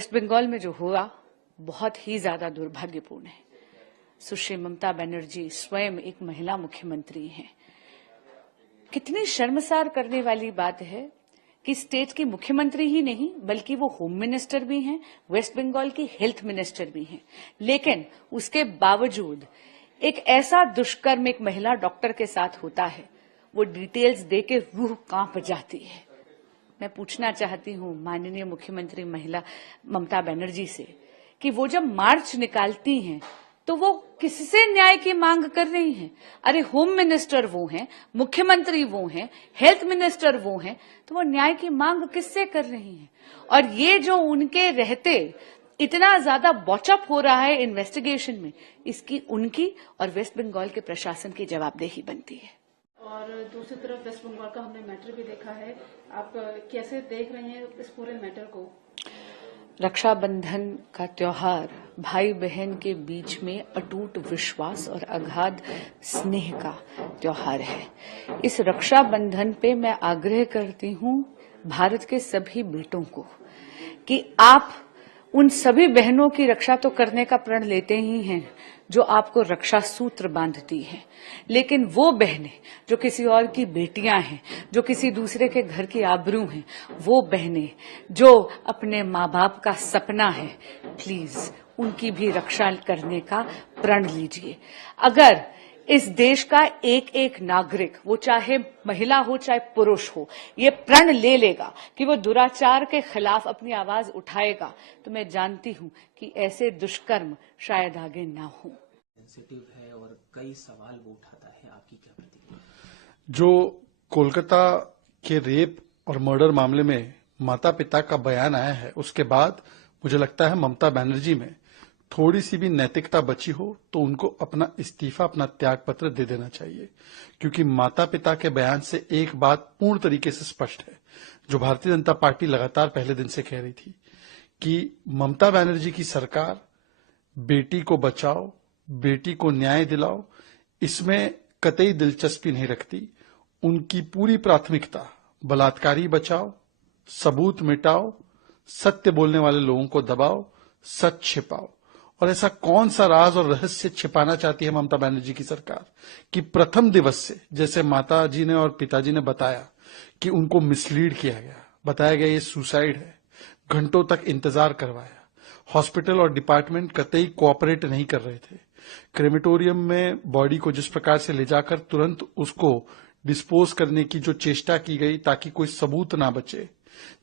Waste Bengal में जो हुआ बहुत ही ज्यादा दुर्भाग्यपूर्ण है। सुश्री ममता बनर्जी स्वयं एक महिला मुख्यमंत्री हैं। कितनी शर्मसार करने वाली बात है कि स्टेट की मुख्यमंत्री ही नहीं बल्कि वो होम मिनिस्टर भी हैं, वेस्ट बंगाल की हेल्थ मिनिस्टर भी हैं, लेकिन उसके बावजूद एक ऐसा दुष्कर्म एक महिला डॉक्टर के साथ होता है, वो डिटेल्स देके रूह कांप जाती है। मैं पूछना चाहती हूं माननीय मुख्यमंत्री महिला ममता बनर्जी से कि वो जब मार्च निकालती हैं तो वो किससे न्याय की मांग कर रही हैं? अरे होम मिनिस्टर वो हैं, मुख्यमंत्री वो हैं, हेल्थ मिनिस्टर वो हैं, तो वो न्याय की मांग किससे कर रही हैं? और ये जो उनके रहते इतना ज्यादा बॉचअप हो रहा है इन्वेस्टिगेशन में, इसकी उनकी और वेस्ट बंगाल के प्रशासन की जवाबदेही बनती है। और दूसरी तरफ वेस्ट बंगाल का हमने मैटर भी देखा है, आप कैसे देख रहे हैं इस पूरे मैटर को? रक्षाबंधन का त्योहार भाई बहन के बीच में अटूट विश्वास और अगाध स्नेह का त्योहार है। इस रक्षाबंधन पे मैं आग्रह करती हूं भारत के सभी बेटों को कि आप उन सभी बहनों की रक्षा तो करने का प्रण लेते ही हैं जो आपको रक्षा सूत्र बांधती हैं, लेकिन वो बहनें जो किसी और की बेटियां हैं, जो किसी दूसरे के घर की आबरू हैं, वो बहनें जो अपने माँ बाप का सपना है, प्लीज उनकी भी रक्षा करने का प्रण लीजिए। अगर इस देश का एक एक नागरिक, वो चाहे महिला हो चाहे पुरुष हो, ये प्रण ले लेगा कि वो दुराचार के खिलाफ अपनी आवाज उठाएगा, तो मैं जानती हूं कि ऐसे दुष्कर्म शायद आगे ना हो। सेंसिटिव है और कई सवाल वो उठाता है, आपकी क्या प्रतिक्रिया? जो कोलकाता के रेप और मर्डर मामले में माता पिता का बयान आया है, उसके बाद मुझे लगता है ममता बनर्जी में थोड़ी सी भी नैतिकता बची हो तो उनको अपना इस्तीफा, अपना त्याग पत्र दे देना चाहिए, क्योंकि माता पिता के बयान से एक बात पूर्ण तरीके से स्पष्ट है, जो भारतीय जनता पार्टी लगातार पहले दिन से कह रही थी कि ममता बनर्जी की सरकार बेटी को बचाओ, बेटी को न्याय दिलाओ, इसमें कतई दिलचस्पी नहीं रखती। उनकी पूरी प्राथमिकता बलात्कारी बचाओ, सबूत मिटाओ, सत्य बोलने वाले लोगों को दबाओ, सच छिपाओ। और ऐसा कौन सा राज और रहस्य छिपाना चाहती है ममता बनर्जी की सरकार कि प्रथम दिवस से, जैसे माता जी ने और पिताजी ने बताया कि उनको मिसलीड किया गया, बताया गया ये सुसाइड है, घंटों तक इंतजार करवाया, हॉस्पिटल और डिपार्टमेंट कतई कोऑपरेट नहीं कर रहे थे, क्रेमेटोरियम में बॉडी को जिस प्रकार से ले जाकर तुरंत उसको डिस्पोज करने की जो चेष्टा की गई ताकि कोई सबूत ना बचे,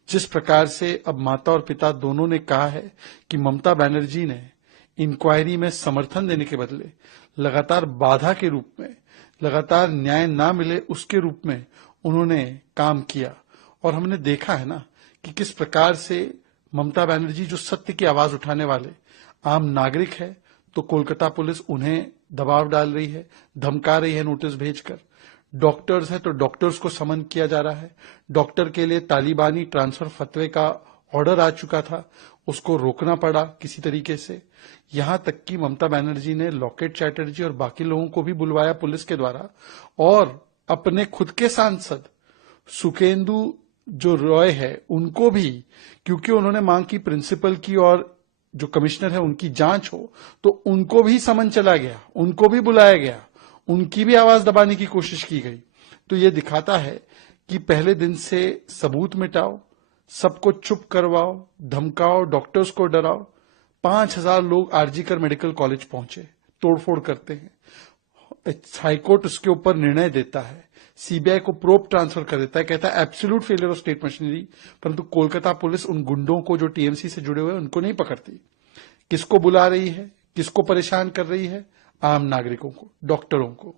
जिस प्रकार से अब माता और पिता दोनों ने कहा है कि ममता बनर्जी ने इंक्वायरी में समर्थन देने के बदले लगातार बाधा के रूप में, लगातार न्याय ना मिले उसके रूप में उन्होंने काम किया। और हमने देखा है ना कि किस प्रकार से ममता बनर्जी जो सत्य की आवाज उठाने वाले आम नागरिक है, तो कोलकाता पुलिस उन्हें दबाव डाल रही है, धमका रही है नोटिस भेजकर। डॉक्टर्स है तो डॉक्टर्स को समन किया जा रहा है। डॉक्टर के लिए तालिबानी ट्रांसफर फतवे का ऑर्डर आ चुका था, उसको रोकना पड़ा किसी तरीके से। यहां तक कि ममता बनर्जी ने लॉकेट चैटर्जी और बाकी लोगों को भी बुलवाया पुलिस के द्वारा, और अपने खुद के सांसद सुखेंदु जो रॉय है उनको भी, क्योंकि उन्होंने मांग की प्रिंसिपल की और जो कमिश्नर है उनकी जांच हो, तो उनको भी समन चला गया, उनको भी बुलाया गया, उनकी भी आवाज दबाने की कोशिश की गई। तो ये दिखाता है कि पहले दिन से सबूत मिटाओ, सबको चुप करवाओ, धमकाओ, डॉक्टर्स को डराओ। 5000 लोग आरजीकर मेडिकल कॉलेज पहुंचे, तोड़फोड़ करते हैं, हाईकोर्ट उसके ऊपर निर्णय देता है, सीबीआई को प्रोब ट्रांसफर कर देता है, कहता है absolute failure of state machinery, परंतु कोलकाता पुलिस उन गुंडों को जो टीएमसी से जुड़े हुए हैं उनको नहीं पकड़ती। किसको बुला रही है, किसको परेशान कर रही है? आम नागरिकों को, डॉक्टरों को।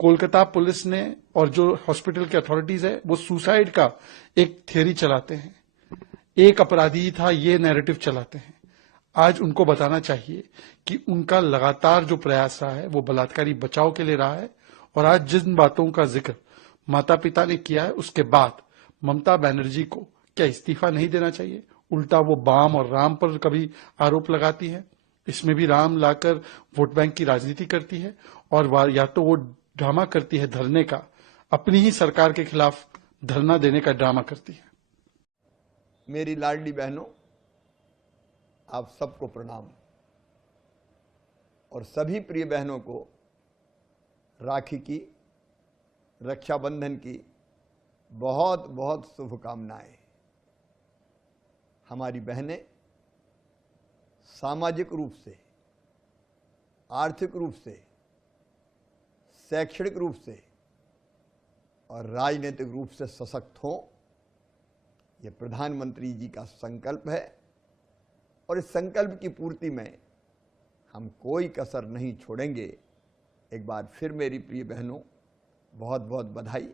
कोलकाता पुलिस ने और जो हॉस्पिटल के अथॉरिटीज है वो सुसाइड का एक थ्योरी चलाते हैं, एक अपराधी था ये नैरेटिव चलाते हैं। आज उनको बताना चाहिए कि उनका लगातार जो प्रयास रहा है वो बलात्कारी बचाव के लिए रहा है, और आज जिन बातों का जिक्र माता पिता ने किया है उसके बाद ममता बनर्जी को क्या इस्तीफा नहीं देना चाहिए? उल्टा वो बाम और राम पर कभी आरोप लगाती है, इसमें भी राम लाकर वोट बैंक की राजनीति करती है, और या तो वो ड्रामा करती है धरने का, अपनी ही सरकार के खिलाफ धरना देने का ड्रामा करती है। मेरी लाडली बहनों, आप सबको प्रणाम और सभी प्रिय बहनों को राखी की, रक्षाबंधन की बहुत बहुत शुभकामनाएं। हमारी बहनें सामाजिक रूप से, आर्थिक रूप से, शैक्षणिक रूप से और राजनीतिक रूप से सशक्त हों, ये प्रधानमंत्री जी का संकल्प है और इस संकल्प की पूर्ति में हम कोई कसर नहीं छोड़ेंगे। एक बार फिर मेरी प्रिय बहनों, बहुत बहुत बधाई,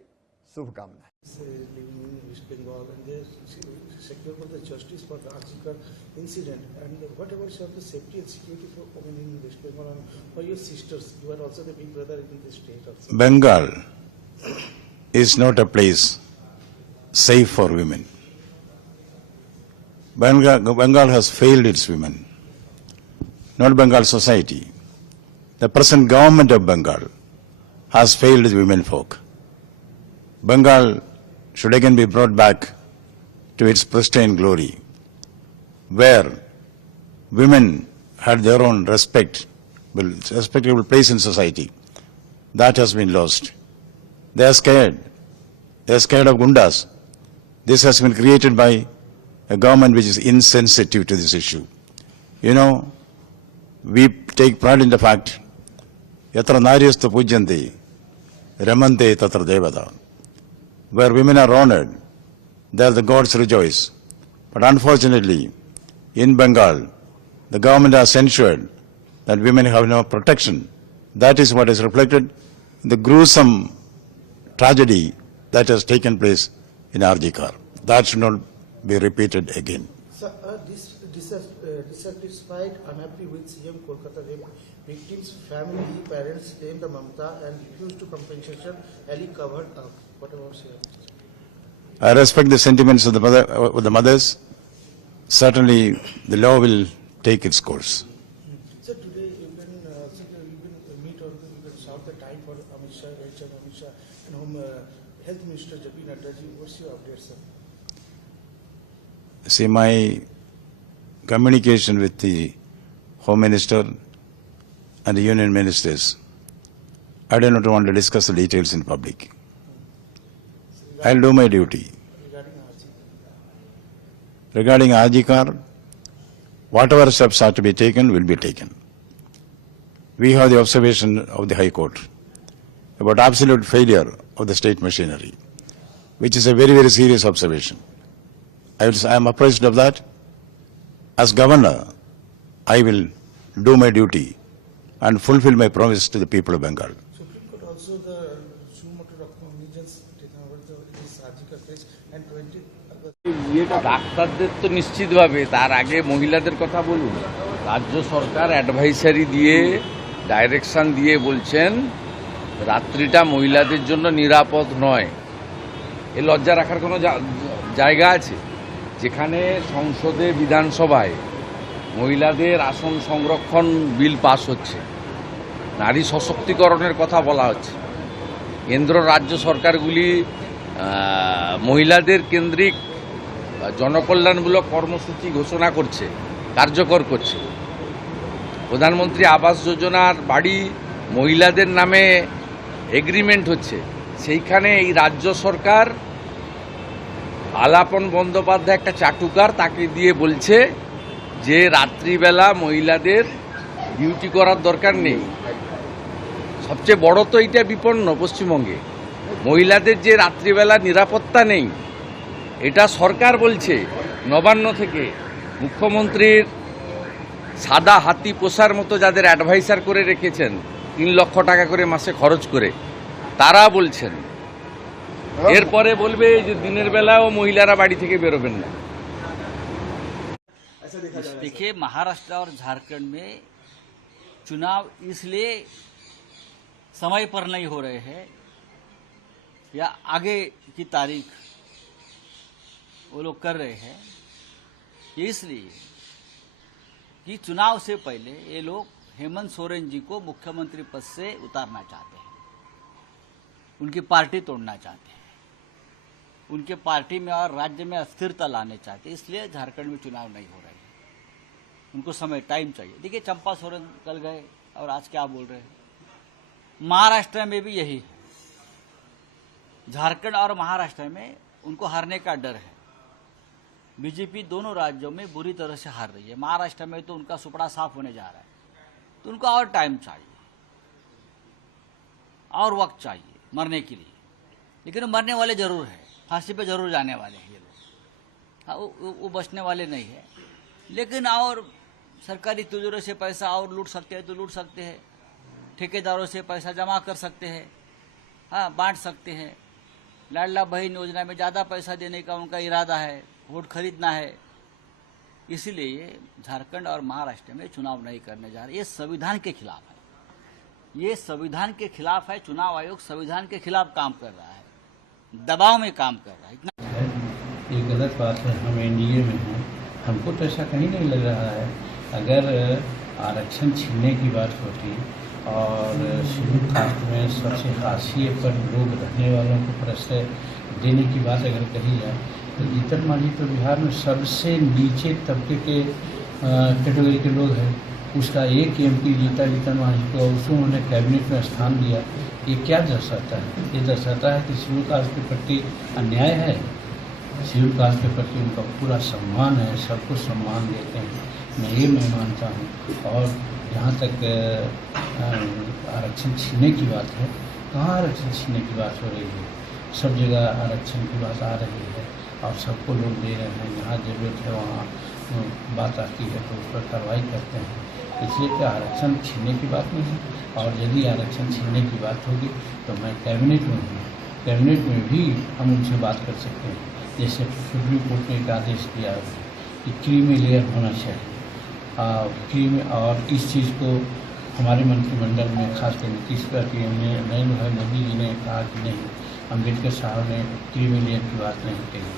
शुभकामनाएं। Living in West Bengal and they secure for the justice for the Arjikar incident and whatever of the safety and security for women in West Bengal and for your sisters, you are also the big brother in this state also. Bengal is not a place safe for women. Bengal has failed its women, not Bengal society. The present government of Bengal has failed the women folk. Bengal should again be brought back to its pristine glory, where women had their own respectable place in society. That has been lost. They are scared. They are scared of gundas. This has been created by a government which is insensitive to this issue. You know, we take pride in the fact, yatra naryastu pujyanti, ramante tatra devata. Where women are honored, there the gods rejoice. But unfortunately, in Bengal, the government has ensured that women have no protection. That is what is reflected in the gruesome tragedy that has taken place in Arjikar. That should not be repeated again. So, dissatisfied, unhappy with CM Kolkata rape victims' family, parents claim the Mamata and refused to compensation. Ali covered up. What about here? I respect the sentiments of the mothers. Certainly, the law will take its course. So today you can meet or you can south the time for Amit Shah, Amit Shah and Home Health Minister J.P. Nadda ji. What's your update, sir? See, my communication with the Home Minister and the Union Ministers, I do not want to discuss the details in public. I'll do my duty. Regarding Arjikar, whatever steps are to be taken will be taken. We have the observation of the High Court about absolute failure of the state machinery, which is a very, very serious observation. I am apprised of that. As governor, I will do my duty and fulfill my promise to the people of Bengal. Supreme Court also the sumotor of negligence taken over this Arjikar case and 20 ডাক্তারদের তো নিশ্চিতভাবে তার আগে মহিলাদের কথা বলুন। রাজ্য সরকার advisory দিয়ে ডাইরেকশন দিয়ে বলছেন রাত্রিটা মহিলাদের জন্য নিরাপদ নয়। এ লজ্জা রাখার কোনো জায়গা আছে? যেখানে সংসদে বিধানসভায় মহিলাদের আসন সংরক্ষণ বিল পাস হচ্ছে, নারী সশক্তিকরণের কথা বলা হচ্ছে, কেন্দ্র রাজ্য সরকারগুলি মহিলাদের কেন্দ্রিক জনকল্যাণমূলক কর্মসূচি ঘোষণা করছে, কার্যকর করছে। প্রধানমন্ত্রী আবাস যোজনার বাড়ি মহিলাদের নামে এগ্রিমেন্ট হচ্ছে, সেইখানে এই রাজ্য সরকার আলাপন বন্দ্যোপাধ্যায় একটা চাটুকার, তাকে দিয়ে বলছে যে রাত্রিবেলা মহিলাদের ডিউটি করার দরকার নেই। সবচেয়ে বড় তো এইটা বিপন্ন পশ্চিমবঙ্গে, মহিলাদের যে রাত্রিবেলা নিরাপত্তা নেই, এটা সরকার বলছে। নবান্ন থেকে মুখ্যমন্ত্রীর সাদা হাতি পোষার মতো যাদের অ্যাডভাইসার করে রেখেছেন 3 লক্ষ টাকা করে মাসে খরচ করে, তারা বলছেন। এরপরে বলবে যে দিনের বেলাও মহিলারা বাড়ি থেকে বেরোবেন না। देखिए, महाराष्ट्र और झारखंड में चुनाव इसलिए समय पर नहीं हो रहे हैं या आगे की तारीख वो लोग कर रहे हैं, इसलिए कि चुनाव से पहले ये लोग हेमंत सोरेन जी को मुख्यमंत्री पद से उतारना चाहते हैं, उनकी पार्टी तोड़ना चाहते हैं, उनके पार्टी में और राज्य में अस्थिरता लाने चाहते हैं, इसलिए झारखंड में चुनाव नहीं हो रहे हैं। उनको समय टाइम चाहिए। देखिए चंपा सोरेन कल गए और आज क्या बोल रहे हैं। महाराष्ट्र में भी यही है, झारखंड और महाराष्ट्र में उनको हारने का डर है। बीजेपी दोनों राज्यों में बुरी तरह से हार रही है। महाराष्ट्र में तो उनका सुपड़ा साफ होने जा रहा है, तो उनको और टाइम चाहिए और वक्त चाहिए मरने के लिए। लेकिन मरने वाले जरूर है, फांसी पे जरूर जाने वाले हैं ये लोग। हाँ, वो बचने वाले नहीं है। लेकिन और सरकारी तिजोरी से पैसा और लूट सकते हैं तो लूट सकते हैं, ठेकेदारों से पैसा जमा कर सकते हैं, हाँ बांट सकते हैं। लाडला बहन योजना में ज़्यादा पैसा देने का उनका इरादा है, वोट खरीदना है। इसीलिए ये झारखंड और महाराष्ट्र में चुनाव नहीं करने जा रहे। ये संविधान के खिलाफ है, ये संविधान के खिलाफ है। चुनाव आयोग संविधान के खिलाफ काम कर रहा है, दबाव में काम कर रहा है। इतना ये गलत बात है। हम एनडीए में हैं, हमको तो ऐसा कहीं नहीं लग रहा है। अगर आरक्षण छीनने की बात होती और शेड्यूल कास्ट में सबसे हाशिए पर लोग रहने वालों को प्रश्रय देने की बात अगर कही जाए तो जीतन मांझी तो बिहार में सबसे नीचे तबके के कैटेगरी के लोग हैं। उसका एक एमपी जीता जीतन मांझी को, उसको उन्होंने कैबिनेट में स्थान दिया। ये क्या दर्शाता है? ये दर्शाता है कि शेड्यूल कास्ट के प्रति अन्याय है। शेड्यूल कास्ट के प्रति उनका पूरा सम्मान है, सबको सम्मान देते हैं। मैं मानता हूँ। और जहाँ तक आरक्षण छीनने की बात है, कहाँ आरक्षण छीनने की बात हो रही है? सब जगह आरक्षण की बात आ रही है और सबको लोग दे रहे हैं। जहाँ जरूरत है वहाँ बात आती है तो उस पर कार्रवाई करते हैं। इसलिए क्या आरक्षण छीनने की बात नहीं है। और यदि आरक्षण छीनने की बात होगी तो मैं कैबिनेट में हूँ, कैबिनेट में भी हम उनसे बात कर सकते हैं। जैसे सुप्रीम कोर्ट ने एक आदेश दिया है कि क्रीमी लेयर होना चाहिए क्रीमी, और इस चीज़ को हमारे मंत्रिमंडल में खासकर नीतीश नरेंद्र भाई मोदी जी ने कहा कि नहीं, अम्बेडकर साहब ने क्रीमी लेयर की बात नहीं कही।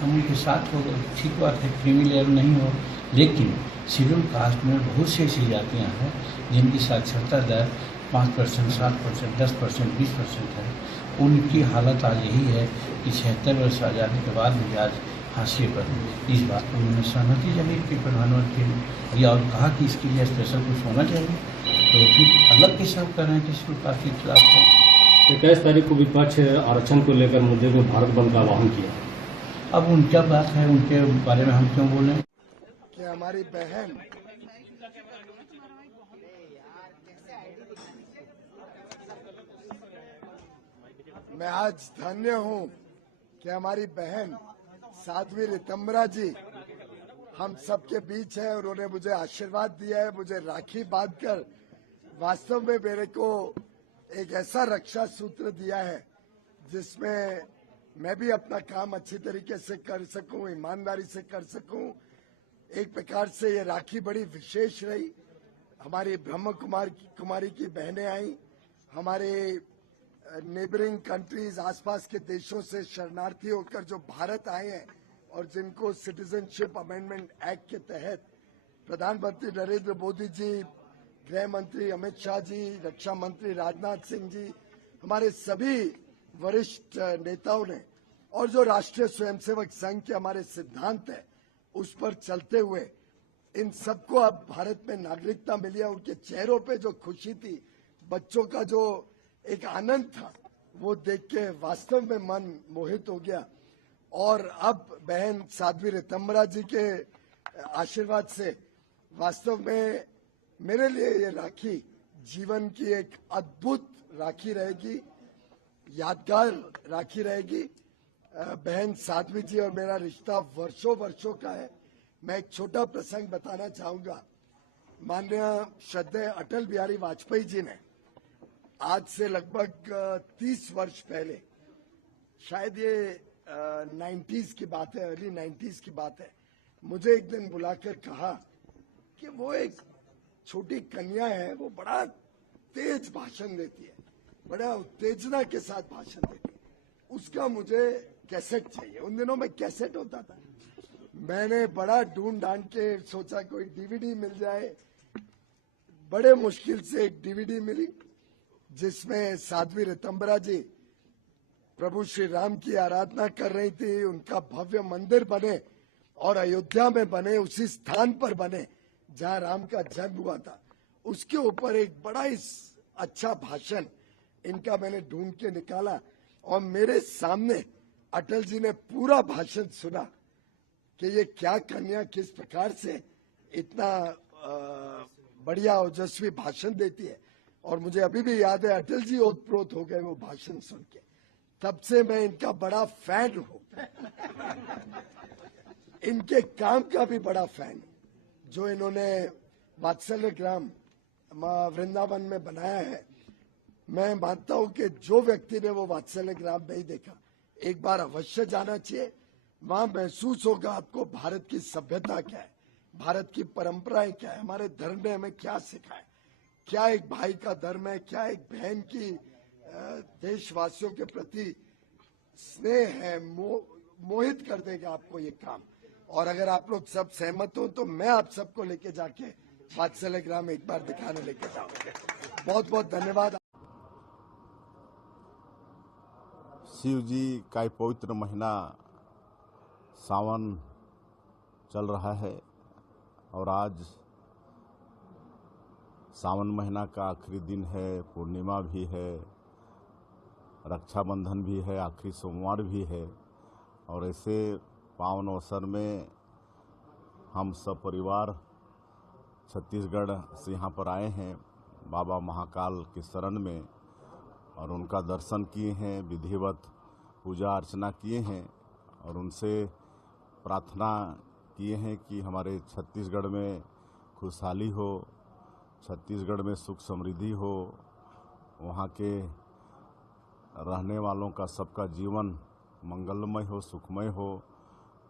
हम उनके साथ हो गए, ठीक बात है, क्रीमी लेयर नहीं हो। लेकिन शेड्यूल कास्ट में बहुत सी ऐसी जातियाँ हैं जिनकी साक्षरता दर 5%, 7%, 10%, 20% है। उनकी हालत आज यही है कि 76 वर्ष आज़ादी के बाद भी आज हाशिए पर। इस बात पर उन्होंने सहमति जताई कि प्रधानमंत्री ने या और कहा कि इसके लिए स्पेशल कुछ होना चाहिए। तो फिर अलग के सब कर रहे हैं कि शेड्यूल कास्ट के खिलाफ है। 21 तारीख को विपक्ष आरक्षण को लेकर मुद्दे में भारत बंद का आह्वान किया। अब उनका बात है, उनके बारे में हम क्यों बोलें? कि हमारी बहन मैं आज धन्य हूं कि हमारी बहन साध्वी रितंबरा जी हम सबके बीच है और उन्होंने मुझे आशीर्वाद दिया है, मुझे राखी बांधकर वास्तव में मेरे को एक ऐसा रक्षा सूत्र दिया है जिसमें मैं भी अपना काम अच्छी तरीके से कर सकूं, ईमानदारी से कर सकूं। एक प्रकार से ये राखी बड़ी विशेष रही। हमारी ब्रह्म कुमारी की बहनें आई, हमारे नेबरिंग कंट्रीज, आसपास के देशों से शरणार्थी होकर जो भारत आए हैं और जिनको सिटीजनशिप अमेंडमेंट एक्ट के तहत प्रधानमंत्री नरेंद्र मोदी जी, गृह मंत्री अमित शाह जी, रक्षा मंत्री राजनाथ सिंह जी, हमारे सभी वरिष्ठ नेताओं ने, और जो राष्ट्रीय स्वयंसेवक संघ के हमारे सिद्धांत है उस पर चलते हुए इन सबको अब भारत में नागरिकता मिली है। उनके चेहरों पे जो खुशी थी, बच्चों का जो एक आनंद था, वो देख के वास्तव में मन मोहित हो गया। और अब बहन साध्वी रितंबरा जी के आशीर्वाद से वास्तव में मेरे लिए ये राखी जीवन की एक अद्भुत राखी रहेगी, यादगार राखी रहेगी। बहन साध्वी जी और मेरा रिश्ता वर्षों वर्षों का है। मैं एक छोटा प्रसंग बताना चाहूंगा। माननीय श्रद्धेय अटल बिहारी वाजपेयी जी ने आज से लगभग 30 वर्ष पहले, शायद ये 90s की बात है, अर्ली 90s की बात है, मुझे एक दिन बुलाकर कहा कि वो एक छोटी कन्या है, वो बड़ा तेज भाषण देती है, बड़ा उत्तेजना के साथ भाषण देती है, उसका मुझे कैसेट चाहिए। उन दिनों में कैसेट होता था। मैंने बड़ा ढूंढ ढांड के सोचा कोई डीवीडी मिल जाए। बड़े मुश्किल से एक डीवीडी मिली जिसमें साध्वी रितंबरा जी प्रभु श्री राम की आराधना कर रही थी। उनका भव्य मंदिर बने और अयोध्या में बने, उसी स्थान पर बने जहां राम का जन्म हुआ था, उसके ऊपर एक बड़ा ही अच्छा भाषण इनका मैंने ढूंढ के निकाला और मेरे सामने अटल जी ने पूरा भाषण सुना कि ये क्या कन्या किस प्रकार से इतना बढ़िया ओजस्वी भाषण देती है। और मुझे अभी भी याद है अटल जी ओतप्रोत हो गए वो भाषण सुन के। तब से मैं इनका बड़ा फैन हूं, इनके काम का भी बड़ा फैन हूं। जो इन्होंने वात्सल्य ग्राम वृंदावन में बनाया है, मैं मानता हूं कि जो व्यक्ति ने वो वात्सल्य ग्राम नहीं देखा, एक बार अवश्य जाना चाहिए। वहां महसूस होगा आपको भारत की सभ्यता क्या है, भारत की परंपराएं क्या है, हमारे धर्म ने हमें क्या सिखाया, क्या एक भाई का धर्म है, क्या एक बहन की देशवासियों के प्रति स्नेह है। मोहित कर देगा आपको ये काम। और अगर आप लोग सब सहमत हो तो मैं आप सबको लेके जाके वात्सल्य ग्राम एक बार दिखाने लेके जाऊंगा। बहुत बहुत धन्यवाद। शिव जी का एक पवित्र महीना सावन चल रहा है और आज सावन महीना का आखिरी दिन है, पूर्णिमा भी है, रक्षाबंधन भी है, आखिरी सोमवार भी है। और ऐसे पावन अवसर में हम सब परिवार छत्तीसगढ़ से यहाँ पर आए हैं बाबा महाकाल के शरण में और उनका दर्शन किए हैं, विधिवत पूजा अर्चना किए हैं और उनसे प्रार्थना किए हैं कि हमारे छत्तीसगढ़ में खुशहाली हो, छत्तीसगढ़ में सुख समृद्धि हो, वहाँ के रहने वालों का सबका जीवन मंगलमय हो, सुखमय हो,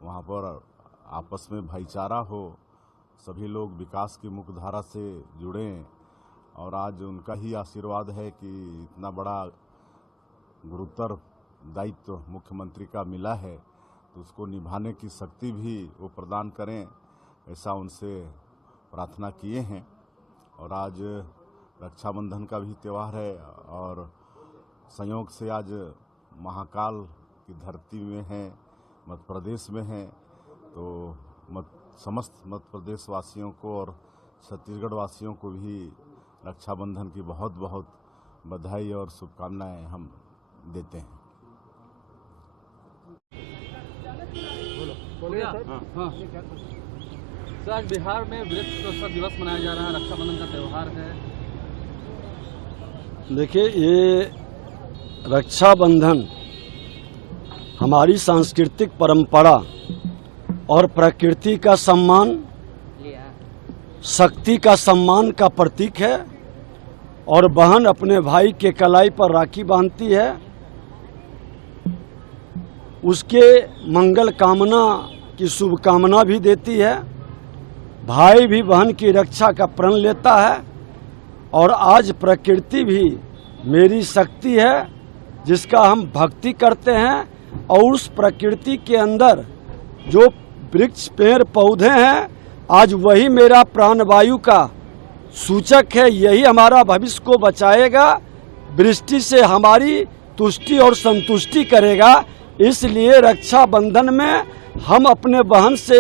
वहाँ पर आपस में भाईचारा हो, सभी लोग विकास की मुख्यधारा से जुड़ें। और आज उनका ही आशीर्वाद है कि इतना बड़ा गुरुतर दायित्व मुख्यमंत्री का मिला है तो उसको निभाने की शक्ति भी वो प्रदान करें, ऐसा उनसे प्रार्थना किए हैं। और आज रक्षाबंधन का भी त्यौहार है और संयोग से आज महाकाल की धरती में है, मध्य प्रदेश में है, तो समस्त मध्य प्रदेश वासियों को और छत्तीसगढ़ वासियों को भी रक्षाबंधन की बहुत बहुत बधाई और शुभकामनाएं हम देते हैं। सर, आज बिहार में वृक्ष उत्सव दिवस मनाया जा रहा है, रक्षाबंधन का त्यौहार है। देखिए, ये रक्षाबंधन हमारी सांस्कृतिक परंपरा और प्रकृति का सम्मान, शक्ति का सम्मान का प्रतीक है। और बहन अपने भाई के कलाई पर राखी बांधती है, उसके मंगल कामना की शुभकामना भी देती है। भाई भी बहन की रक्षा का प्रण लेता है। और आज प्रकृति भी मेरी शक्ति है जिसका हम भक्ति करते हैं। और उस प्रकृति के अंदर जो वृक्ष पेड़ पौधे हैं, आज वही मेरा प्राणवायु का सूचक है। यही हमारा भविष्य को बचाएगा, वृष्टि से हमारी तुष्टि और संतुष्टि करेगा। इसलिए रक्षाबंधन में हम अपने बहन से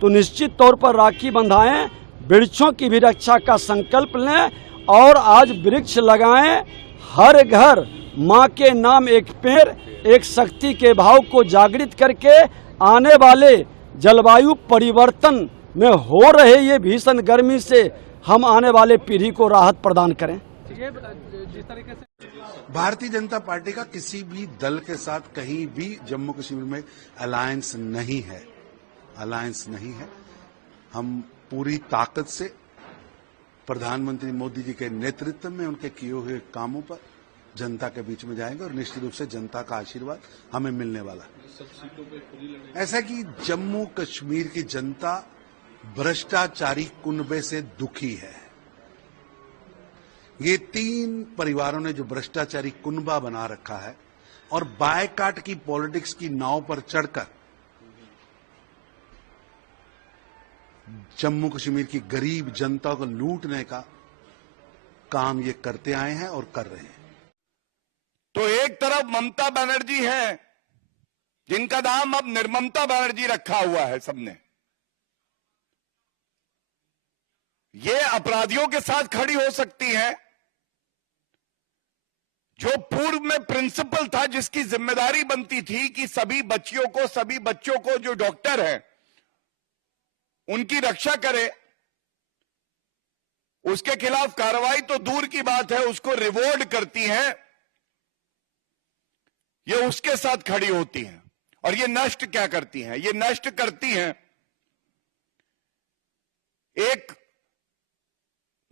तो निश्चित तौर पर राखी बंधाएं, वृक्षों की भी रक्षा का संकल्प लें और आज वृक्ष लगाएं। हर घर माँ के नाम एक पेड़, एक शक्ति के भाव को जागृत करके आने वाले जलवायु परिवर्तन में हो रहे ये भीषण गर्मी से हम आने वाले पीढ़ी को राहत प्रदान करें। भारतीय जनता पार्टी का किसी भी दल के साथ कहीं भी जम्मू कश्मीर में अलायंस नहीं है, अलायंस नहीं है। हम पूरी ताकत से प्रधानमंत्री मोदी जी के नेतृत्व में उनके किए हुए कामों पर जनता के बीच में जाएंगे और निश्चित रूप से जनता का आशीर्वाद हमें मिलने वाला है। ऐसा कि जम्मू कश्मीर की जनता भ्रष्टाचारी कुनबे से दुखी है। ये 3 परिवारों ने जो भ्रष्टाचारी कुनबा बना रखा है और बायकाट की पॉलिटिक्स की नाव पर चढ़कर जम्मू कश्मीर की गरीब जनता को लूटने का काम ये करते आए हैं और कर रहे हैं। तो एक तरफ ममता बनर्जी है जिनका नाम अब निर्ममता बनर्जी रखा हुआ है सबने, ये अपराधियों के साथ खड़ी हो सकती हैं। जो पूर्व में प्रिंसिपल था, जिसकी जिम्मेदारी बनती थी कि सभी बच्चों को जो डॉक्टर हैं उनकी रक्षा करे, उसके खिलाफ कार्रवाई तो दूर की बात है, उसको रिवॉर्ड करती हैं, ये उसके साथ खड़ी होती हैं। और ये नष्ट क्या करती हैं? ये नष्ट करती हैं एक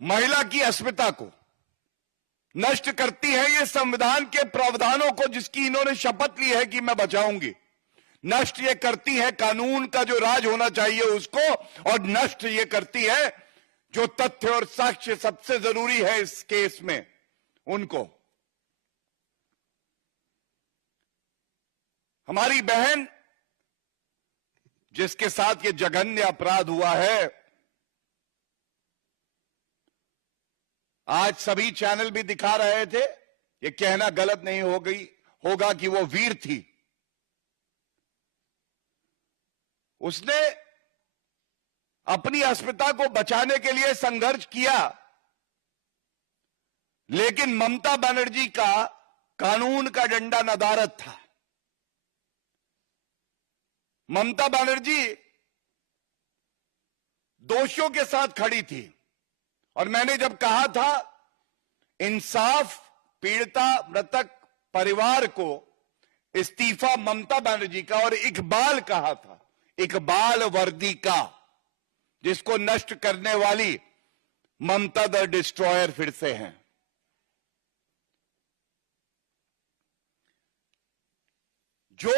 महिला की अस्मिता को, नष्ट करती है ये संविधान के प्रावधानों को जिसकी इन्होंने शपथ ली है कि मैं बचाऊंगी। नष्ट ये करती है कानून का जो राज होना चाहिए उसको, और नष्ट ये करती है जो तथ्य और साक्ष्य सबसे जरूरी है इस केस में उनको। हमारी बहन जिसके साथ ये जघन्य अपराध हुआ है, आज सभी चैनल भी दिखा रहे थे, ये कहना गलत नहीं होगा कि वो वीर थी। उसने अपनी अस्मिता को बचाने के लिए संघर्ष किया, लेकिन ममता बनर्जी का कानून का डंडा नदारद था। ममता बनर्जी दोषियों के साथ खड़ी थी, और मैंने जब कहा था इंसाफ पीड़िता मृतक परिवार को, इस्तीफा ममता बनर्जी का, और इकबाल कहा था, इकबाल वर्दी का, जिसको नष्ट करने वाली ममता द डिस्ट्रॉयर फिर से हैं। जो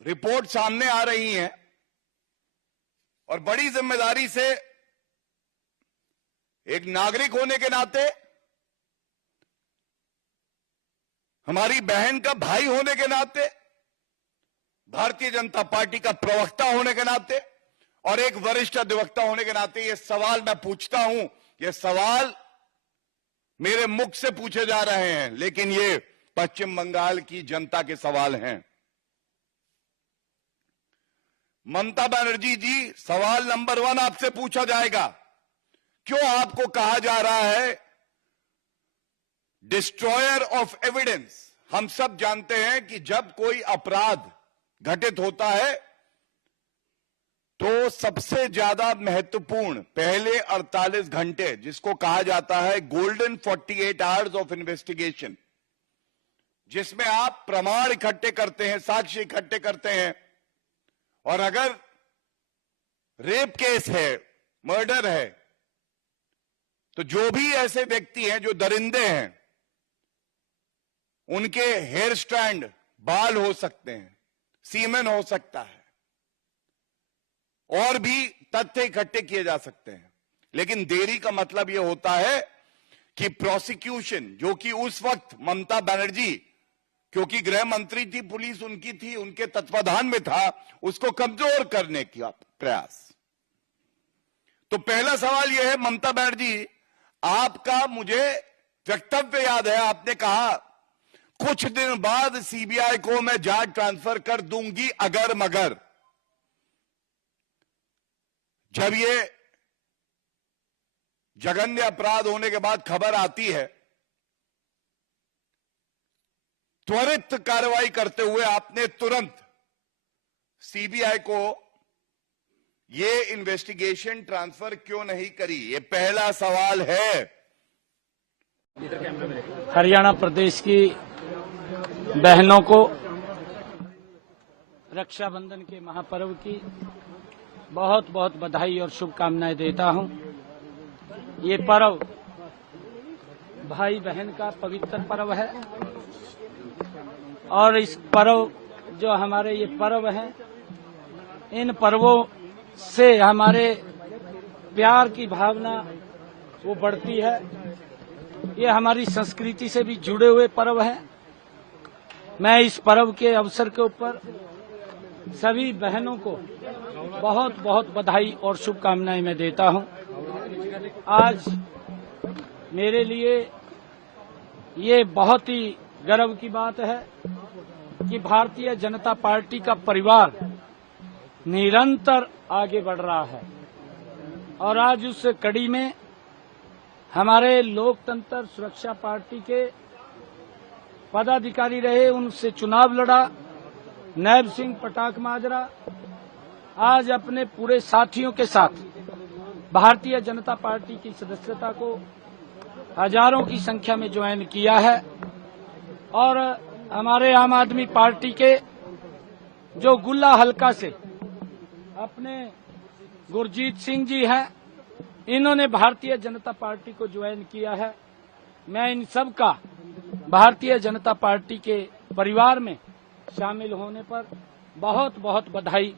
रिपोर्ट सामने आ रही हैं, और बड़ी जिम्मेदारी से एक नागरिक होने के नाते, हमारी बहन का भाई होने के नाते, भारतीय जनता पार्टी का प्रवक्ता होने के नाते, और एक वरिष्ठ अधिवक्ता होने के नाते ये सवाल मैं पूछता हूं। ये सवाल मेरे मुख से पूछे जा रहे हैं, लेकिन ये पश्चिम बंगाल की जनता के सवाल हैं। ममता बनर्जी जी, सवाल नंबर 1 आपसे पूछा जाएगा, क्यों आपको कहा जा रहा है डिस्ट्रॉयर ऑफ एविडेंस? हम सब जानते हैं कि जब कोई अपराध घटित होता है तो सबसे ज्यादा महत्वपूर्ण पहले 48 घंटे, जिसको कहा जाता है गोल्डन 48 आवर्स ऑफ इन्वेस्टिगेशन, जिसमें आप प्रमाण इकट्ठे करते हैं, साक्ष्य इकट्ठे करते हैं, और अगर रेप केस है, मर्डर है, तो जो भी ऐसे व्यक्ति हैं जो दरिंदे हैं, उनके हेयर स्ट्रैंड, बाल हो सकते हैं, सीमेन हो सकता है, और भी तथ्य इकट्ठे किए जा सकते हैं। लेकिन देरी का मतलब यह होता है कि प्रोसिक्यूशन, जो कि उस वक्त ममता बनर्जी, क्योंकि गृह मंत्री थी, पुलिस उनकी थी, उनके तत्वाधान में था, उसको कमजोर करने का प्रयास। तो पहला सवाल यह है, ममता बनर्जी, आपका मुझे वक्तव्य याद है, आपने कहा कुछ दिन बाद सीबीआई को मैं जांच ट्रांसफर कर दूंगी अगर मगर। जब ये जघन्य अपराध होने के बाद खबर आती है, त्वरित कार्रवाई करते हुए आपने तुरंत सीबीआई को ये इन्वेस्टिगेशन ट्रांसफर क्यों नहीं करी? ये पहला सवाल है। हरियाणा प्रदेश की बहनों को रक्षाबंधन के महापर्व की बहुत बहुत बधाई और शुभकामनाएं देता हूं। ये पर्व भाई बहन का पवित्र पर्व है, और इस पर्व, जो हमारे ये पर्व हैं, इन पर्वों से हमारे प्यार की भावना वो बढ़ती है। ये हमारी संस्कृति से भी जुड़े हुए पर्व हैं। मैं इस पर्व के अवसर के ऊपर सभी बहनों को बहुत बहुत बधाई और शुभकामनाएं मैं देता हूं। आज मेरे लिए ये बहुत ही गर्व की बात है कि भारतीय जनता पार्टी का परिवार निरंतर आगे बढ़ रहा है, और आज उस कड़ी में हमारे लोकतंत्र सुरक्षा पार्टी के पदाधिकारी रहे, उनसे चुनाव लड़ा। नैब सिंह पटाक माजरा आज अपने पूरे साथियों के साथ भारतीय जनता पार्टी की सदस्यता को हजारों की संख्या में ज्वाइन किया है। और हमारे आम आदमी पार्टी के जो गुल्ला हलका से अपने गुरजीत सिंह जी हैं, इन्होंने भारतीय जनता पार्टी को ज्वाइन किया है। मैं इन सब का भारतीय जनता पार्टी के परिवार में शामिल होने पर बहुत बहुत बधाई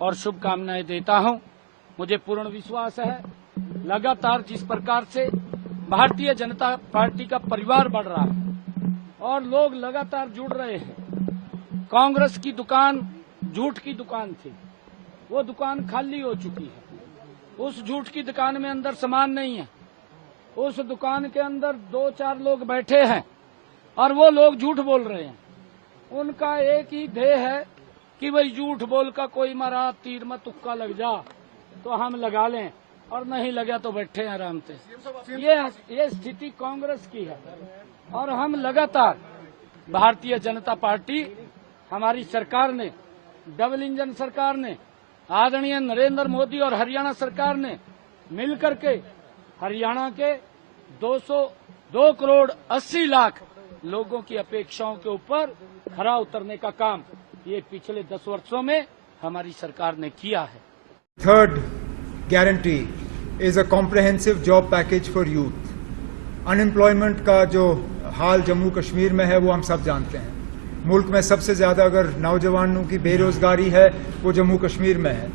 और शुभकामनाएं देता हूं। मुझे पूर्ण विश्वास है लगातार जिस प्रकार से भारतीय जनता पार्टी का परिवार बढ़ रहा है और लोग लगातार जुड़ रहे हैं। कांग्रेस की दुकान झूठ की दुकान थी, वो दुकान खाली हो चुकी है। उस झूठ की दुकान में अंदर सामान नहीं है। उस दुकान के अंदर 2-4 लोग बैठे हैं और वो लोग झूठ बोल रहे हैं। उनका एक ही ध्येय है कि भाई झूठ बोल का कोई मारा तीर में तुक्का लग जा तो हम लगा लें, और नहीं लगा तो बैठे हैं आराम से। ये स्थिति कांग्रेस की है। और हम लगातार भारतीय जनता पार्टी, हमारी सरकार ने, डबल इंजन सरकार ने, आदरणीय नरेंद्र मोदी और हरियाणा सरकार ने मिलकर के हरियाणा के 2 करोड़ 80 लाख लोगों की अपेक्षाओं के ऊपर खरा उतरने का काम ये पिछले 10 वर्षों में हमारी सरकार ने किया है। Third guarantee is a comprehensive job package for youth. Unemployment का जो हाल जम्मू कश्मीर में है वो हम सब जानते हैं। मुल्क में सबसे ज्यादा अगर नौजवानों की बेरोजगारी है वो जम्मू कश्मीर में है।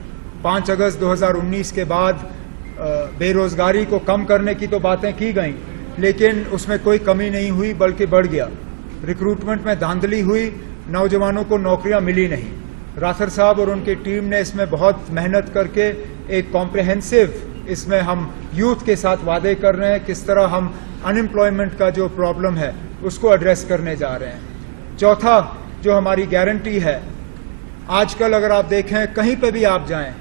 5 अगस्त 2019 के बाद बेरोजगारी को कम करने की तो बातें की गई, लेकिन उसमें कोई कमी नहीं हुई बल्कि बढ़ गया। रिक्रूटमेंट में धांधली हुई, नौजवानों को नौकरियां मिली नहीं। राठौर साहब और उनकी टीम ने इसमें बहुत मेहनत करके एक कॉम्प्रहेंसिव, इसमें हम यूथ के साथ वादे कर रहे हैं किस तरह हम अनएम्प्लॉयमेंट का जो प्रॉब्लम है उसको एड्रेस करने जा रहे हैं। चौथा जो हमारी गारंटी है, आजकल अगर आप देखें कहीं पे भी आप जाएं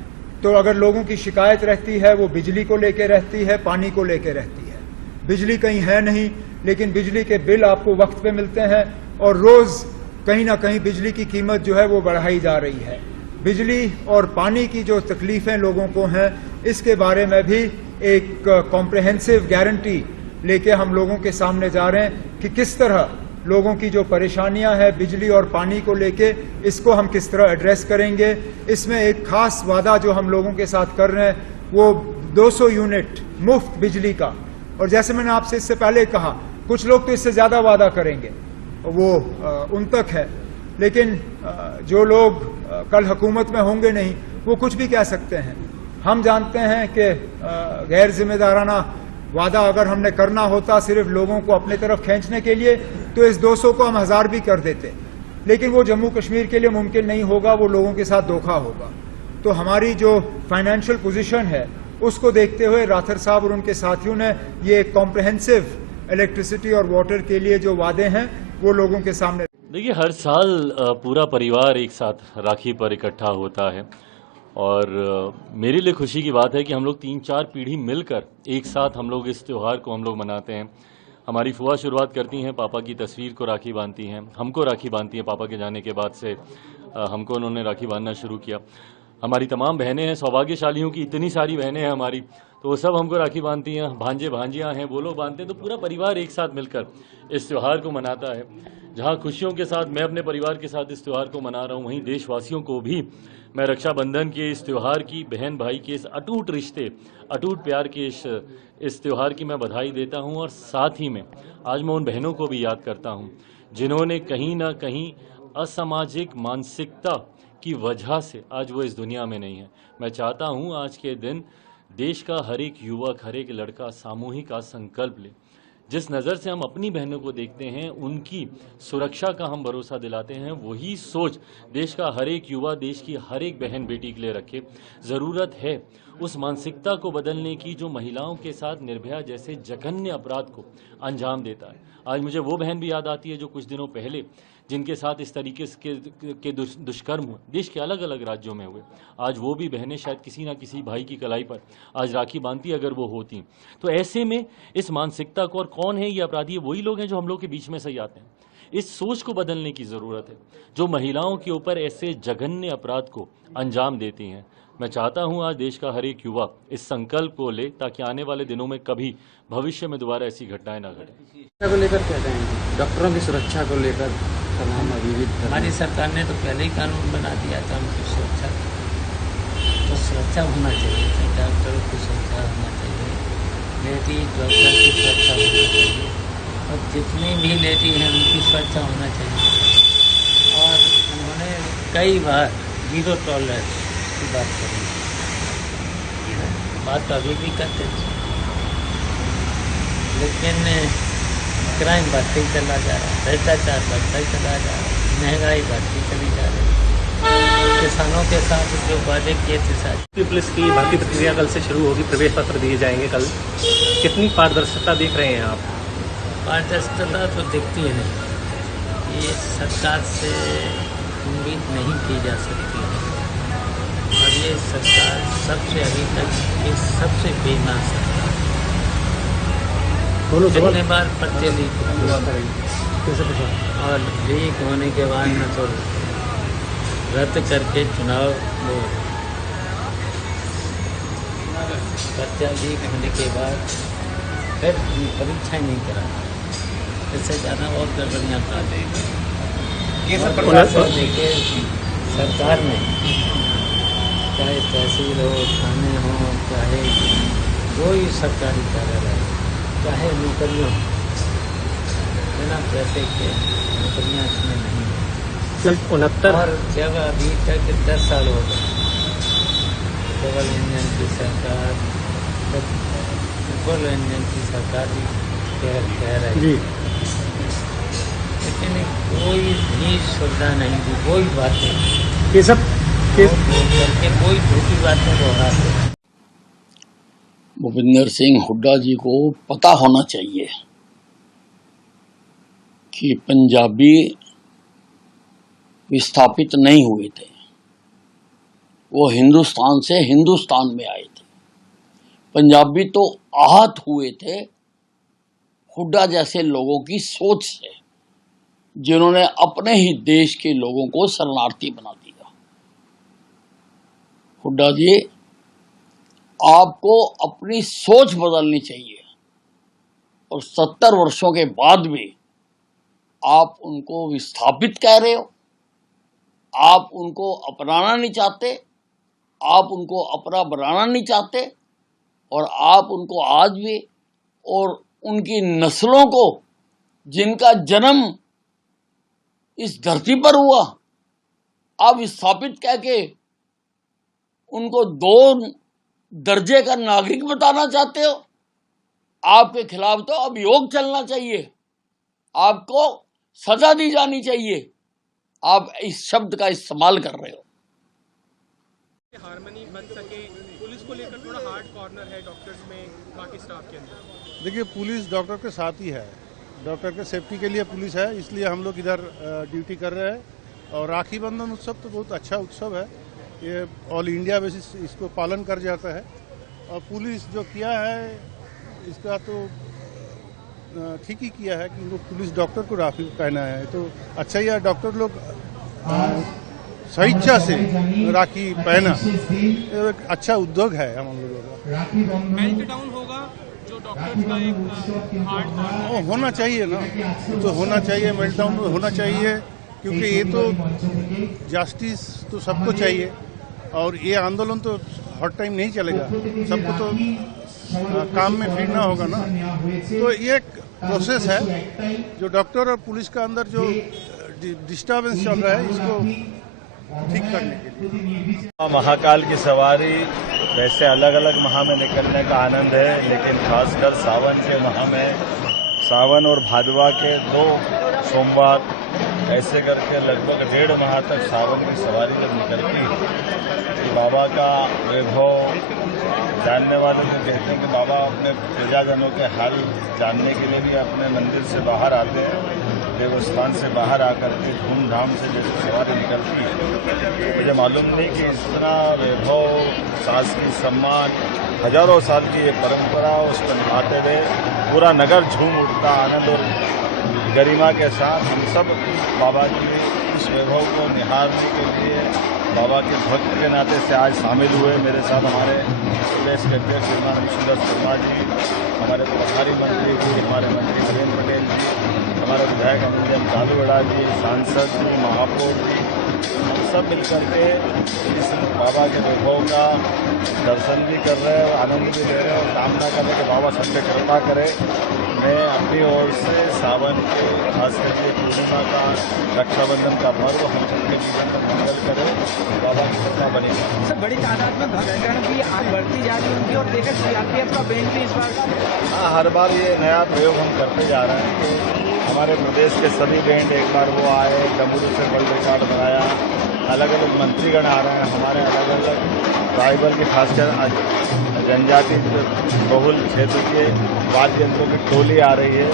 तो अगर लोगों की शिकायत रहती है वो बिजली को लेके रहती है, पानी को लेके रहती है। बिजली कहीं है नहीं, लेकिन बिजली के बिल आपको वक्त पे मिलते हैं और रोज कहीं ना कहीं बिजली की कीमत जो है वो बढ़ाई जा रही है। बिजली और पानी की जो तकलीफें लोगों को हैं, इसके बारे में भी एक कॉम्प्रहेंसिव गारंटी लेके हम लोगों के सामने जा रहे हैं कि किस तरह लोगों की जो परेशानियां हैं बिजली और पानी को लेके, इसको हम किस तरह एड्रेस करेंगे। इसमें एक खास वादा जो हम लोगों के साथ कर रहे हैं वो 200 यूनिट मुफ्त बिजली का। और जैसे मैंने आपसे इससे पहले कहा, कुछ लोग तो इससे ज्यादा वादा करेंगे, वो उन तक है, लेकिन जो लोग कल हुकूमत में होंगे नहीं वो कुछ भी कह सकते हैं। हम जानते हैं कि गैर जिम्मेदाराना वादा अगर हमने करना होता सिर्फ लोगों को अपने तरफ खींचने के लिए तो इस 200 को हम 1000 भी कर देते, लेकिन वो जम्मू कश्मीर के लिए मुमकिन नहीं होगा, वो लोगों के साथ धोखा होगा। तो हमारी जो फाइनेंशियल पोजीशन है उसको देखते हुए राठौर साहब और उनके साथियों ने ये कॉम्प्रहेंसिव इलेक्ट्रिसिटी और वाटर के लिए जो वादे हैं वो लोगों के सामने। देखिए, हर साल पूरा परिवार एक साथ राखी पर इकट्ठा होता है और मेरे लिए खुशी की बात है कि हम लोग 3-4 पीढ़ी मिलकर एक साथ हम लोग इस त्यौहार को हम लोग मनाते हैं। हमारी फुआ शुरुआत करती हैं, पापा की तस्वीर को राखी बांधती हैं, हमको राखी बांधती हैं। पापा के जाने के बाद से हमको उन्होंने राखी बांधना शुरू किया। हमारी तमाम बहनें हैं, सौभाग्यशालियों की इतनी सारी बहनें हैं हमारी, तो वो सब हमको राखी बांधती हैं। भांजे भांजियाँ हैं, वो लोग बांधते हैं। तो पूरा परिवार एक साथ मिलकर इस त्यौहार को मनाता है। जहाँ खुशियों के साथ मैं अपने परिवार के साथ इस त्यौहार को मना रहा हूँ, वहीं देशवासियों को भी मैं रक्षाबंधन के इस त्यौहार की, बहन भाई के इस अटूट रिश्ते, अटूट प्यार के इस त्यौहार की मैं बधाई देता हूं। और साथ ही में आज मैं उन बहनों को भी याद करता हूं जिन्होंने कहीं ना कहीं असामाजिक मानसिकता की वजह से आज वो इस दुनिया में नहीं है। मैं चाहता हूं आज के दिन देश का हर एक युवक, हर एक लड़का सामूहिक का संकल्प ले। जिस नज़र से हम अपनी बहनों को देखते हैं, उनकी सुरक्षा का हम भरोसा दिलाते हैं, वही सोच देश का हर एक युवा, देश की हर एक बहन बेटी के लिए रखे। ज़रूरत है उस मानसिकता को बदलने की जो महिलाओं के साथ निर्भया जैसे जघन्य अपराध को अंजाम देता है। आज मुझे वो बहन भी याद आती है जो कुछ दिनों पहले जिनके साथ इस तरीके के दुष्कर्म हुए, देश के अलग अलग राज्यों में हुए। आज वो भी बहनें शायद किसी ना किसी भाई की कलाई पर आज राखी बांधती अगर वो होती। तो ऐसे में इस मानसिकता को, और कौन है ये अपराधी, वही लोग हैं जो हम लोग के बीच में सही आते हैं। इस सोच को बदलने की ज़रूरत है जो महिलाओं के ऊपर ऐसे जघन्य अपराध को अंजाम देती हैं। मैं चाहता हूं आज देश का हर एक युवा इस संकल्प को ले ताकि आने वाले दिनों में कभी भविष्य में दोबारा ऐसी घटनाएं ना घटें। को लेकर क्या कहेंगे? डॉक्टरों की सुरक्षा को लेकर तमाम हमारी सरकार ने तो पहले ही कानून बना दिया था उनकी सुरक्षा, तो सुरक्षा होना चाहिए, डॉक्टरों की सुरक्षा होना चाहिए, लेडी डॉक्टर की सुरक्षा होना चाहिए, और जितनी भी लेडी हैं उनकी सुरक्षा होना चाहिए। और उन्होंने कई बार जीरो टॉलरेंस की बात करी, बात तो अभी भी करते थे, लेकिन क्राइम बढ़ते ही चला जा रहा है, भ्रष्टाचार बढ़ता ही चला जा रहा है, महंगाई बढ़ती चली जा रही है। किसानों के साथ जो वादे किए थे सारे। पुलिस की भर्ती प्रक्रिया कल से शुरू होगी, प्रवेश पत्र दिए जाएंगे कल, कितनी पारदर्शिता देख रहे हैं आप? पारदर्शिता तो दिखती है नहीं, ये सरकार से उम्मीद नहीं की जा सकती है, और ये सरकार सबसे अभी तक ये सबसे बेईमान सरकार, कितने बार पर्चे लीक और लीक होने के बाद न तो रद्द करके चुनाव वो पर्चा लीक होने के बाद फिर परीक्षा नहीं करा, इससे ज़्यादा और गड़बड़ियाँ कर देखे सरकार ने, चाहे तहसील हो, थाने हो, चाहे कोई सरकारी कार्यालय, चाहे नौकरियों, बिना पैसे के नौकरियाँ इसमें नहीं है। 69 और जब अभी तक 10 साल हो गए डबल इंजन की सरकार, डबल इंजन की सरकार भी कह रही है, लेकिन कोई भी सुविधा नहीं दी, कोई बातें ये सब करके कोई झूठी बातें दोहराते हैं। भूपेंद्र सिंह हुड्डा जी को पता होना चाहिए कि पंजाबी विस्थापित नहीं हुए थे, वो हिंदुस्तान से हिंदुस्तान में आए थे। पंजाबी तो आहत हुए थे हुड्डा जैसे लोगों की सोच से, जिन्होंने अपने ही देश के लोगों को शरणार्थी बना दिया। हुड्डा जी, आपको अपनी सोच बदलनी चाहिए, और 70 वर्षों के बाद भी आप उनको विस्थापित कह रहे हो, आप उनको अपनाना नहीं चाहते, आप उनको अपना बनाना नहीं चाहते, और आप उनको आज भी और उनकी नस्लों को जिनका जन्म इस धरती पर हुआ, आप विस्थापित कह के उनको 2 दर्जे का नागरिक बताना चाहते हो। आपके खिलाफ तो अभियोग चलना चाहिए, आपको सजा दी जानी चाहिए। आप इस शब्द का इस्तेमाल कर रहे हो। हार्मनी बन सके, पुलिस को लेकर थोड़ा हार्ड कॉर्नर है डॉक्टर्स में, बाकी स्टाफ के अंदर। देखिए, पुलिस डॉक्टर के साथ ही है, डॉक्टर के सेफ्टी के लिए पुलिस है, इसलिए हम लोग इधर ड्यूटी कर रहे हैं। और राखी बंधन उत्सव तो बहुत अच्छा उत्सव है, ये ऑल इंडिया बेसिस इसको पालन कर जाता है। और पुलिस जो किया है इसका तो ठीक ही किया है कि इनको पुलिस डॉक्टर को राखी पहना है, तो अच्छा ही है। डॉक्टर लोग स्वेच्छा से राखी पहना एक अच्छा उद्योग है हम लोगों का। मेल्टडाउन होगा जो डॉक्टर्स का एक हार्ड होना चाहिए ना, तो होना चाहिए, मेल्टडाउन होना चाहिए, क्योंकि ये तो जस्टिस तो सबको चाहिए, और ये आंदोलन तो हर टाइम नहीं चलेगा, सबको तो काम में फिरना होगा ना। तो ये एक प्रोसेस है जो डॉक्टर और पुलिस का अंदर जो डिस्टर्बेंस चल रहा है, इसको ठीक करने के लिए। महाकाल की सवारी वैसे अलग अलग माह में निकलने का आनंद है, लेकिन खासकर सावन के माह में, सावन और भादवा के 2 सोमवार ऐसे करके लगभग 1.5 माह तक सावन की सवारी जब निकलती है, तो बाबा का वैभव जानने वाले तो कहते हैं कि बाबा अपने प्रजाजनों के हाल जानने के लिए भी अपने मंदिर से बाहर आते हैं, देवस्थान से बाहर आकर के धूमधाम से जैसे सवारी निकलती है। मुझे मालूम नहीं कि इतना वैभव, शासकीय सम्मान, हजारों साल की ये परंपरा, उस पर निभाते हुए पूरा नगर झूम उठता आनंद और गरिमा के साथ। हम सब बाबा की इस वैभव को निहारने के लिए बाबा के भक्त के नाते से आज शामिल हुए। मेरे साथ हमारे प्रदेश के अध्यक्ष श्रीमान सुंदर शर्मा जी, हमारे प्रभारी मंत्री जी, हमारे मंत्री नरेंद्र पटेल जी, हमारे विधायक अमूल्यम कालूवाड़ा जी, सांसद जी, महापौर जी, हम सब मिलकर के इस बाबा के वैभव का दर्शन भी कर रहे हैं और आनंद भी ले रहे हैं और कामना कर रहे हैं कि बाबा सब पे कृपा करे। मैं अपनी ओर से सावन के खास करके पूर्णिमा का, रक्षाबंधन का पर्व हम सबके जीवन में मंगल करें, बाबा की कृपा बनी। सर, बड़ी तादाद में भक्तगण भी आज बढ़ती जा रही उनकी और देखकर सीआरपीएफ का बैंड भी इस बार। हाँ, हर बार ये नया प्रयोग हम करते जा रहे हैं कि हमारे प्रदेश के सभी बैंड एक बार वो आए, डमरू से वर्ल्ड रिकॉर्ड बनाया, अलग अलग मंत्रीगण आ रहे हैं, हमारे अलग अलग ट्राइबल की खासकर जनजाति बहुल क्षेत्र के वाद्य यंत्रों की टोली आ रही है।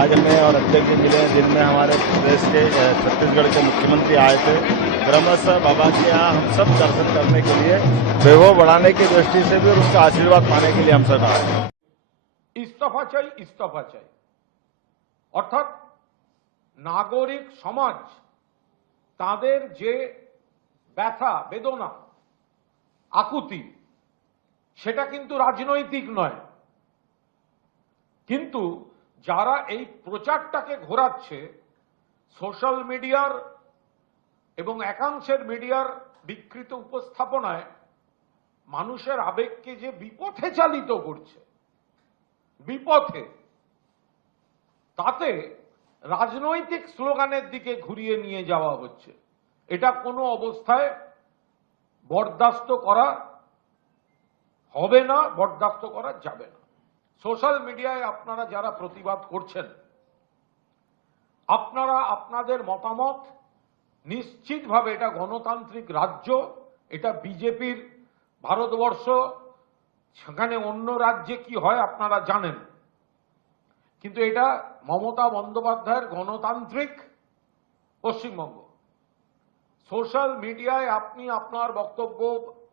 आज हमें और अध्यक्ष जी मिले जिनमें हमारे प्रदेश के छत्तीसगढ़ के मुख्यमंत्री आए थे। क्रमशः बाबा के यहाँ हम सब दर्शन करने के लिए, वैभव बढ़ाने की दृष्टि से भी और उसका आशीर्वाद पाने के लिए हम सब आए हैं। ইস্তফা চাই, ইস্তফা চাই, অর্থাৎ নাগরিক সমাজ তাদের যে ব্যথা, বেদনা, আকুতি, সেটা কিন্তু রাজনৈতিক নয়। কিন্তু যারা এই প্রচারটাকে ঘোরাচ্ছে, সোশ্যাল মিডিয়ার এবং একাংশের মিডিয়ার বিকৃত উপস্থাপনায় মানুষের আবেগকে যে বিপথে চালিত করছে, বিপথে, তাতে রাজনৈতিক স্লোগানের দিকে ঘুরিয়ে নিয়ে যাওয়া হচ্ছে। এটা কোনো অবস্থায় বরদাস্ত করা হবে না, বরদাস্ত করা যাবে না। সোশ্যাল মিডিয়ায় আপনারা যারা প্রতিবাদ করছেন, আপনারা আপনাদের মতামত নিশ্চিতভাবে, এটা গণতান্ত্রিক রাজ্য, এটা বিজেপির ভারতবর্ষ, সেখানে অন্য রাজ্যে কি হয় আপনারা জানেন, কিন্তু এটা মমতা বন্দ্যোপাধ্যায়ের গণতান্ত্রিক পশ্চিমবঙ্গ। সোশ্যাল মিডিয়ায় আপনি আপনার বক্তব্য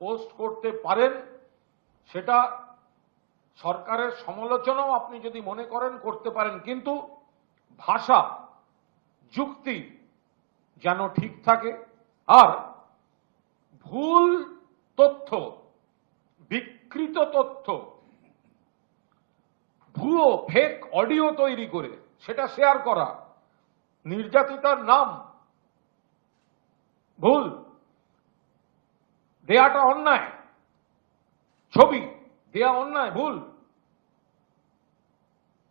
পোস্ট করতে পারেন, সেটা সরকারের সমালোচনাও আপনি যদি মনে করেন করতে পারেন, কিন্তু ভাষা, যুক্তি যেন ঠিক থাকে আর ভুল তথ্য, বিকৃত তথ্য, ভুয়ো ফেক অডিও তৈরি করে সেটা শেয়ার করা, নির্যাতিতার নাম ভুল দেয়াটা অন্যায়, ছবি দেয়া অন্যায়, ভুল,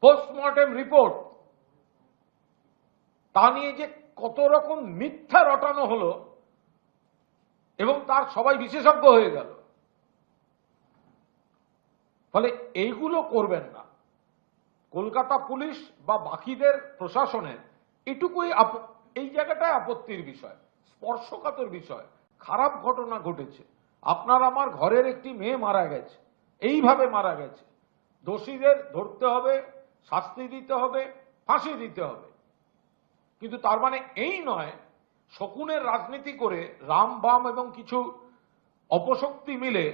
পোস্টমর্টেম রিপোর্ট, তা নিয়ে যে কত রকম মিথ্যা রটানো হলো এবং তার সবাই বিশেষজ্ঞ হয়ে গেল। ফলে এইগুলো করবেন না। কলকাতা পুলিশ বা বাকিদের প্রশাসনের এটুকুই এই জায়গাটায় আপত্তির বিষয়, স্পর্শকাতর বিষয়। খারাপ ঘটনা ঘটেছে, আপনার আমার ঘরের একটি মেয়ে মারা গেছে, এইভাবে মারা গেছে, দোষীদের ধরতে হবে, শাস্তি দিতে হবে, ফাঁসি দিতে হবে। কিন্তু তার মানে এই নয় শকুনের রাজনীতি করে রাম বাম এবং কিছু অপশক্তি মিলে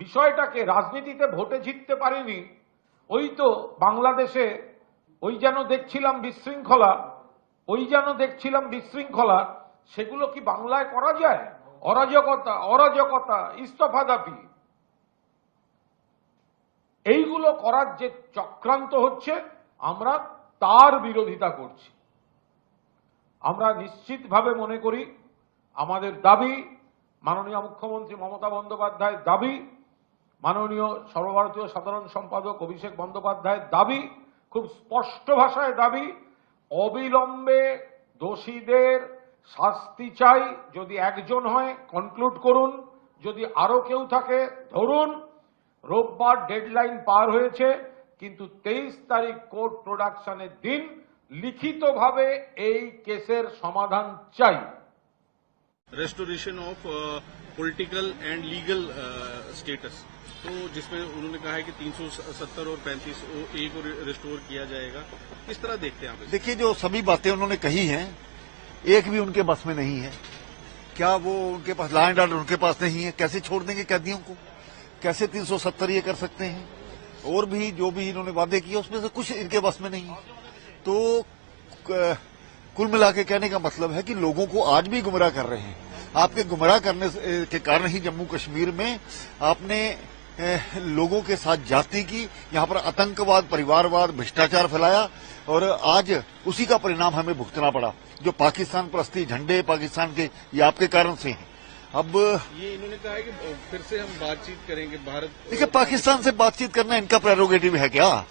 বিষয়টাকে রাজনীতিতে ভোটে জিততে পারেনি। ওই তো বাংলাদেশে ওই যেন দেখছিলাম বিশৃঙ্খলা, সেগুলো কি বাংলায় করা যায়? অরাজকতা, ইস্তফা দাবি, এইগুলো করার যে চক্রান্ত হচ্ছে, আমরা তার বিরোধিতা করছি। আমরা নিশ্চিতভাবে মনে করি আমাদের দাবি, মাননীয় মুখ্যমন্ত্রী মমতা বন্দ্যোপাধ্যায়ের দাবি, মাননীয় সর্বভারতীয় সাধারণ সম্পাদক অভিষেক বন্দ্যোপাধ্যায়ের দাবি, খুব স্পষ্ট ভাষায় দাবি, অবিলম্বে দোষীদের শাস্তি চাই। যদি একজন হয় কনক্লুড করুন, যদি আরো কেউ থাকে ধরুন। রোববার ডেডলাইন পার হয়েছে, কিন্তু 23 তারিখ কোর্ট প্রোডাকশনের দিন লিখিতভাবে এই কেসের সমাধান চাই। restoration of political and legal status, तो जिसमें उन्होंने कहा है कि 370 और 35 ए को रिस्टोर किया जाएगा। किस तरह देखते हैं आप? देखिए, जो सभी बातें उन्होंने कही हैं, एक भी उनके बस में नहीं है। क्या वो उनके पास लॉ एंड ऑर्डर उनके पास नहीं है? कैसे छोड़ देंगे कैदियों को? कैसे 370 ये कर सकते हैं? और भी जो भी इन्होंने वादे किए उसमें से कुछ इनके बस में नहीं है। तो कुल मिला के कहने का मतलब है कि लोगों को आज भी गुमराह कर रहे हैं। आपके गुमराह करने के कारण ही जम्मू कश्मीर में आपने लोगों के साथ जाति की, यहाँ पर आतंकवाद, परिवारवाद, भ्रष्टाचार फैलाया और आज उसी का परिणाम हमें भुगतना पड़ा। जो पाकिस्तान परस्ती झंडे पाकिस्तान के, ये आपके कारण से हैं। अब ये इन्होंने कहा है कि फिर से हम बातचीत करेंगे भारत। देखिए, पाकिस्तान से बातचीत करना इनका प्रेरोगेटिव है क्या?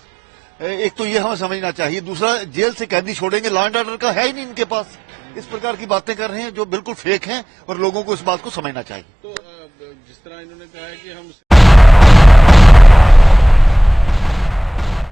एक तो ये हमें समझना चाहिए। दूसरा, जेल से कैदी छोड़ेंगे, लॉ एंड ऑर्डर का है ही नहीं इनके पास। इस प्रकार की बातें कर रहे हैं जो बिल्कुल फेक हैं और लोगों को इस बात को समझना चाहिए। तो जिस तरह इन्होंने कहा है कि हम